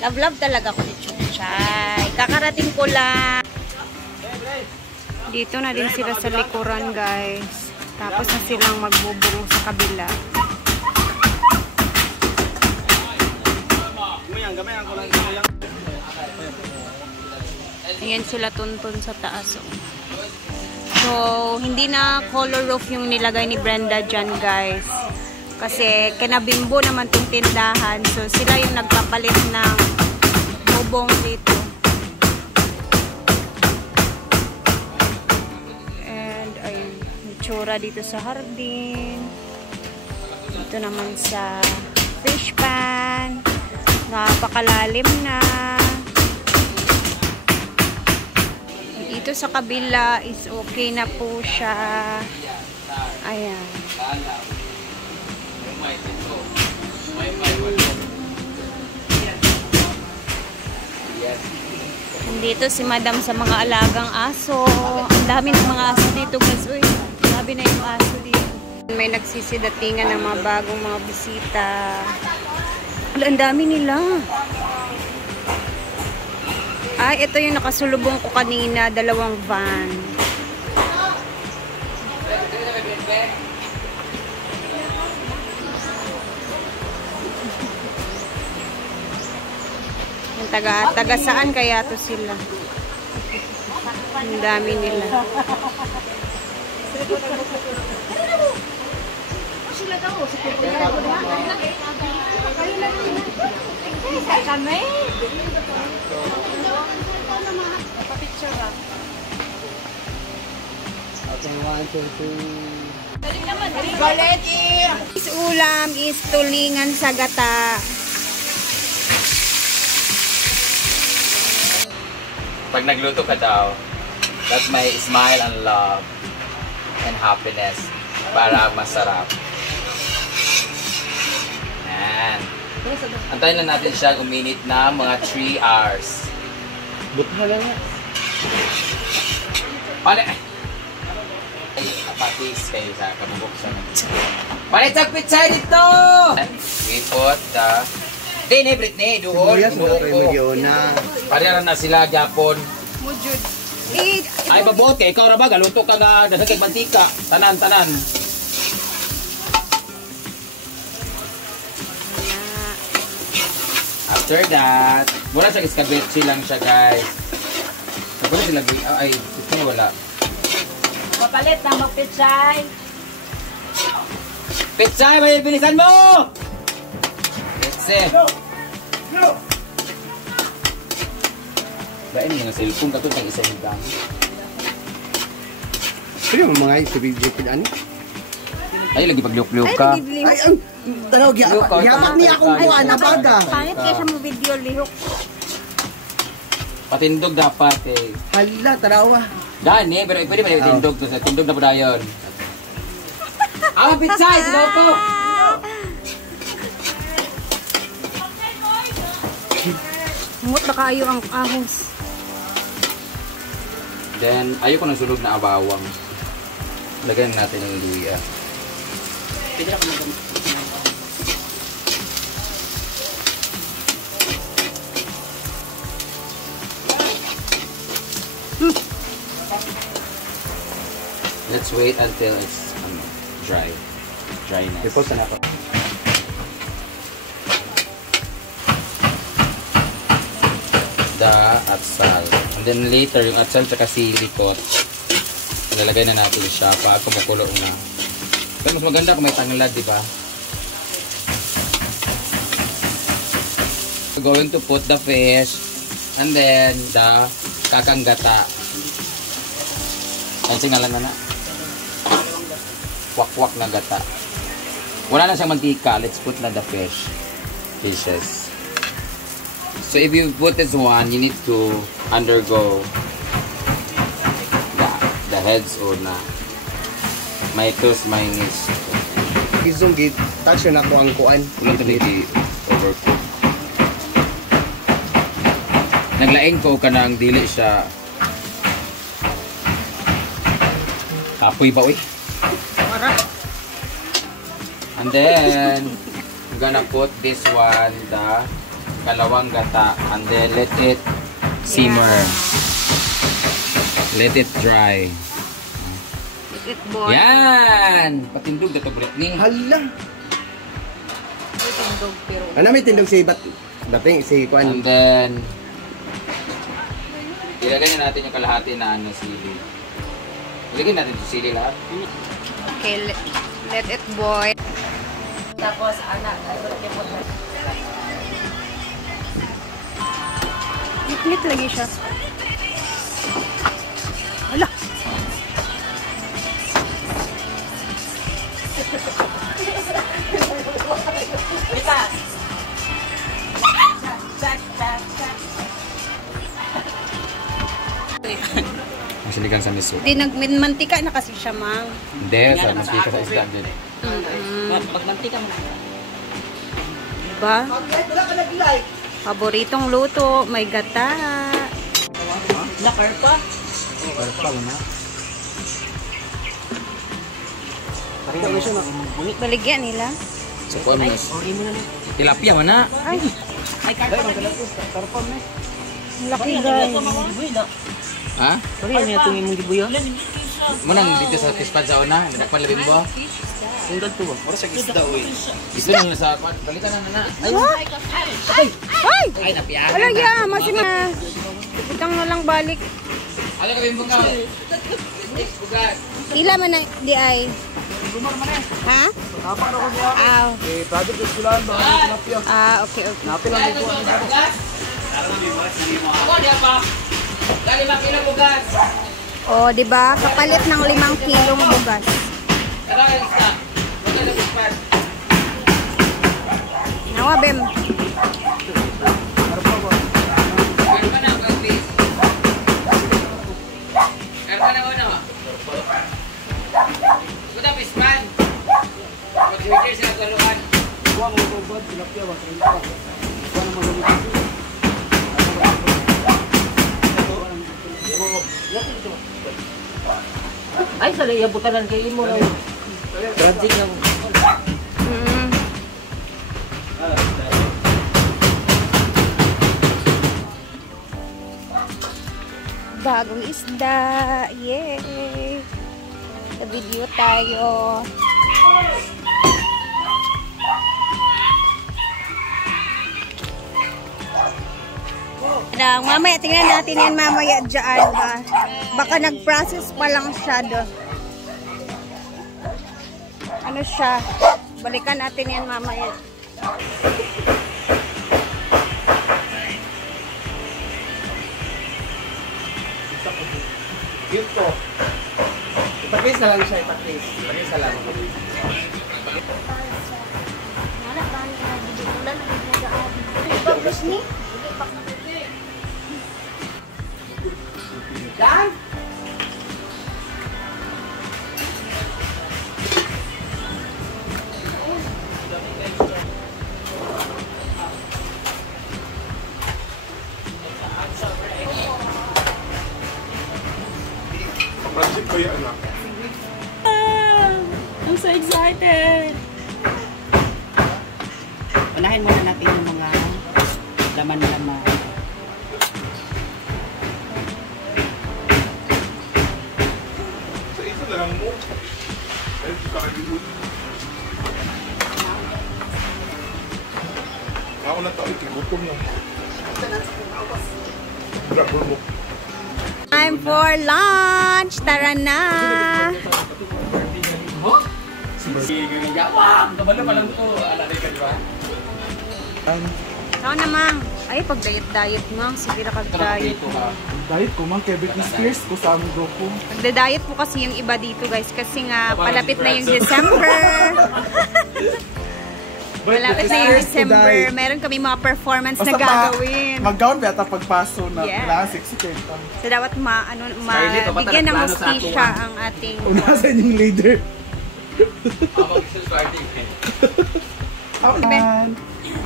Love talaga ko ni Chuchay. Kakarating ko lang. Dito na din sila sa likuran, guys. Tapos na silang magbubong sa kabila. Ayan sila tuntun sa taas. So, hindi na color roof yung nilagay ni Brenda dyan, guys. Kasi kinabimbo naman itong tindahan. So, sila yung nagpapalit ng bubong dito. And, ayun. Itsura dito sa hardin. Dito naman sa fish pan. Napakalalim na. Dito sa kabila is okay na po siya. Ayan. Dito si Madam sa mga alagang aso. Ang dami ng mga aso dito, guys. Uy, grabe na yung aso dito. May nagsisidatingan ng mga bagong mga bisita. Ang dami nila. Ay, ito yung nakasulubong ko kanina, 2 van. Yung taga saan kaya to sila? Ang dami nila. Kami? Is ulam is tulingan sa gata. Pag nagluto ka daw, that's my smile and love and happiness para masarap. Yan. Antayin lang natin siya uminit na mga 3 hours. Buto na lang yan. Patis kayo sa kabubok sa palit sa pizza dito! We put the... Dini, Britney, doon. Parira na sila, Japon. Mujud. Ay, babote. Ikaw na ba? Galuto ka nga. Nasagay mantika. Tanan. After that, mula siya iskabetsi lang siya, guys. Wala sila, ay, gusto niya wala. Papalit na mag-pitsay. Pitsay, may bilisan mo! Let's see. Bain mga cellphone ka ito ng isa yung dami. Pero yung mga isa-video ko daan. Ay, lagi pagliok-liok ka. Ay, ang tanaw, yaman niya akong buwan na baga. Pangit kaya mo video lihok. Patindog dapat eh. Hala, tarawa. Dani, pero pwede ba tindog to sa tindog na po dayon. Ah, pitsay, tinaw ko. Mut ba kayo ang ahos? Then, ayoko ng sulog na abawang. Lagyan natin ng luya. Pwede na ko magamit. Let's wait until it's dry. Dryness. Ipos na ako. The atsal. And then later, yung atsal tsaka silikot, ilalagay na natin siya para kumukulo na. Pero mas maganda kung may tanglad, di ba? We're going to put the fish and then the kakanggata. Ayun, singalan na na. Kwak-kwak na gata. Wala na siyang mantika. Let's put na the fishes. So if you put this one, you need to undergo the heads or na maitos, mainis. Izong git, touch na ako ang kuan. Kung ito overcook. Naglaing ko ka ng dili siya. Kapoy ba, uy? And then, I'm gonna put this one, the kalawang gata and then let it simmer. Let it dry. Let it boil. Yan! Patindog na to, Britney. Hala. Tindog pero. Ano may tindog si Dating si Kuan. And then ilagay na natin yung kalahati na sili. Ilagay natin yung sili lahat. Okay, let it boil. Tapos anak, Ngit lagi siya. Hala. Ang siligang sa miso. Di nagmantika na kasi siya, mang. Hindi, sa mantika sa isda din. Magmantika mo. Diba? Paboritong luto, may gata. Nakarpa. Karpa mo na. Baligyan nila. So, kuha mo na. Tilapia mo na. Ay, Ay, karpa na. laki guys. Ha? Sorry, ano yung itong imong gibuyo? Munang dito sa fish sa una. Nadakpan labing ba? Sundad to ba? Ito lang sa kwan. Balikan na na. Ay! Ay, napiyahan. Wala ya, masima. Itang na lang balik. Ano ka bimbong ka? Bugat. Ila man na, di ay. Ha? Ah, okay. Ako, di pa. Lagi makina bugat. O, di ba? Kapalit ng 5 kilong bugas. Tara, isa. Bugat na bugat. Nawa, Bem. Karpa na, kapis. Karpa na una. Kuda, pispan. Mag-witcher sila kaluan. Ay, salay, butanan kayo mo na. Project lang. Bagong isda. Yay! Sa video tayo. Mamaya, tingnan natin yan mamaya dyan. Baka nag-process pa lang siya doon. Ano siya? Balikan natin yan mamaya. Yun po. Ipag-face na lang siya, ipag-face. Ipag-face na lang. Dan? Project ko yan, anak. I'm so excited! Unahin muna natin yung mga laman-laman. Sa isa na lang mo. Dahil sa kakalimutan. Ako na tao, itibutom na. Grabber mo. Time for lunch! Tara na! Kabalo pa lang ito. Alalay ka, di ba? Ako namang. Ay, pag diet mang. Sige na kag-diet. Diet ko man, kay Britney Spears ko sa aming grupo. Nagda-diet po kasi yung iba dito guys. Kasi nga, palapit na yung December. Malapit na yung December. Meron kami mga performance na gagawin. Mag-gown ba ata pagpaso na Yes. classic si Kenta. So, dapat bigyan ng hustisya ang ating... Unasan yung leader. Apan,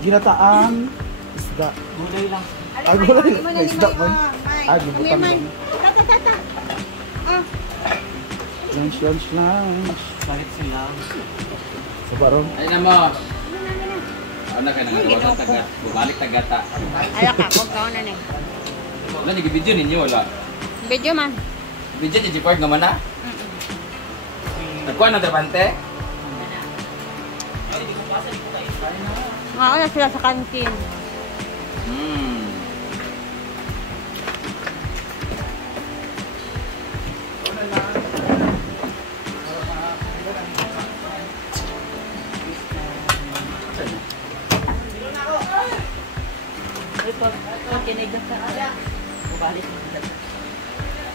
ginataang isda. Gulay lang. Gulay lang. May isda man. Gibutan man. Tata. Lunch. Bakit sila? Sa barong. Ayun na mo. Ano ka nang tagat? Bumalik tagata. Alak ka, kung kaon na ni. Wala, nag-video ninyo, wala. Video man. Video ni G-Park naman na? Nagkuha ng trabante? Nga na sila sa kantin.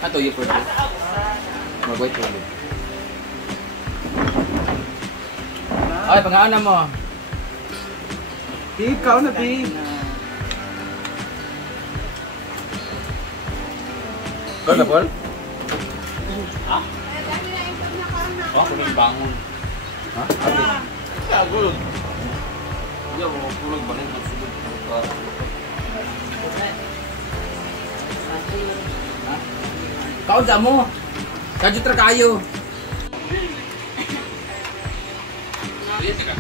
Ato yung pwede. Mag-wait pwede. Ay, pang-aana mo. Ikaw na, Pi. Kau na, Paul? Oh, ako nang bangon. Ha? Okay. Agul. Iya, mo pulang bangun magsugod. Kaon sa mo. Kadyo tra kayo. Lihat kan?